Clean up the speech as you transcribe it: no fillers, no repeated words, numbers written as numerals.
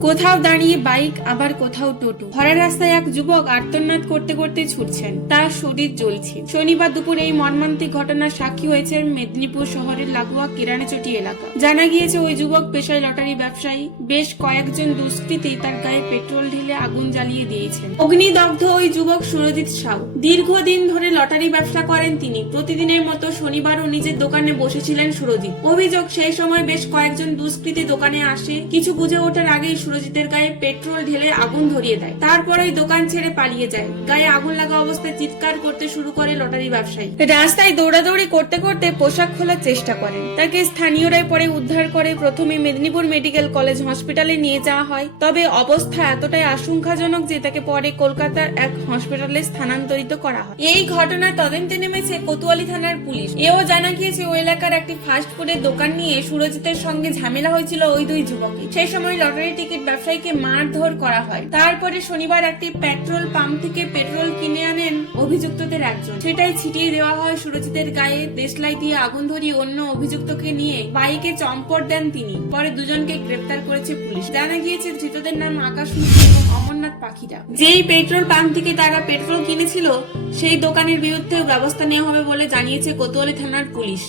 কোথাও দাঁড়িয়ে বাইক, আবার কোথাও টোটো। ভরা রাস্তায় এক যুবক আর্তনাদ করতে করতে ছুটছেন, তার শরীর জ্বলছে। শনিবার দুপুরে এই মর্মান্তিক ঘটনার সাক্ষী হয়েছে মেদিনীপুর শহরের লাগোয়া কিরানাচটি এলাকা। জানা গিয়েছে ওই যুবক পেশায় লটারি ব্যবসায়ী। বেশ কয়েকজন দুষ্কৃতী তার গায়ে পেট্রোল ঢেলে আগুন জ্বালিয়ে দিয়েছেন। অগ্নিদগ্ধ ওই যুবক সুরজিৎ সাউ। দীর্ঘদিন ধরে লটারি ব্যবসা করেন তিনি। প্রতিদিনের মতো শনিবারও নিজের দোকানে বসেছিলেন সুরজিৎ। অভিযোগ, সেই সময় বেশ কয়েকজন দুষ্কৃতী দোকানে আসে। কিছু বুঝে ওঠার আগেই সুরজিতের গায়ে পেট্রোল ঢেলে আগুন ধরিয়ে দেয়। তারপরেই দোকান ছেড়ে পালিয়ে যায়। গায়ে আগুন লাগা অবস্থায় চিৎকার করতে শুরু করে লটারি ব্যবসায়ী। রাস্তায় দৌড়াদৌড়ি করতে করতে পোশাক খোলার চেষ্টা করেন। তাকে স্থানীয়রাই পরে উদ্ধার করে প্রথমে মেদিনীপুর মেডিকেল কলেজ হসপিটালে নিয়ে যাওয়া হয়। তবে অবস্থা এতটাই আশঙ্কাজনক যে তাকে পরে কলকাতার এক হাসপাতালে স্থানান্তরিত করা হয়। এই ঘটনার তদন্তে নেমেছে কোতোয়ালি থানার পুলিশ। এও জানা গিয়েছে ওই এলাকার একটি ফাস্ট ফুডের দোকান নিয়ে সুরজিতের সঙ্গে ঝামেলা হয়েছিল ওই দুই যুবকের। সেই সময় লটারি টিকিট ব্যবসায়ীকে মারধর করা হয়। তারপরে শনিবার একটি পেট্রোল পাম্প থেকে পেট্রোল কিনে আনেন অভিযুক্তদের একজন। সেটাই ছিটিয়ে দেওয়া হয় সুরজিতের গায়ে। দেশলাই দিয়ে আগুন ধরিয়ে অন্য অভিযুক্তকে নিয়ে বাইকে চম্পট দেন তিনি। পরে দুজনকে গ্রেপ্তার করেছে পুলিশ। জানা গিয়েছে ধৃতদের নাম আকাশমুখী এবং অমরনাথ পাখিরা। যেই পেট্রোল পাম্প থেকে তারা পেট্রোল কিনেছিল সেই দোকানের বিরুদ্ধেও ব্যবস্থা নেওয়া হবে বলে জানিয়েছে কোতোয়ালি থানার পুলিশ।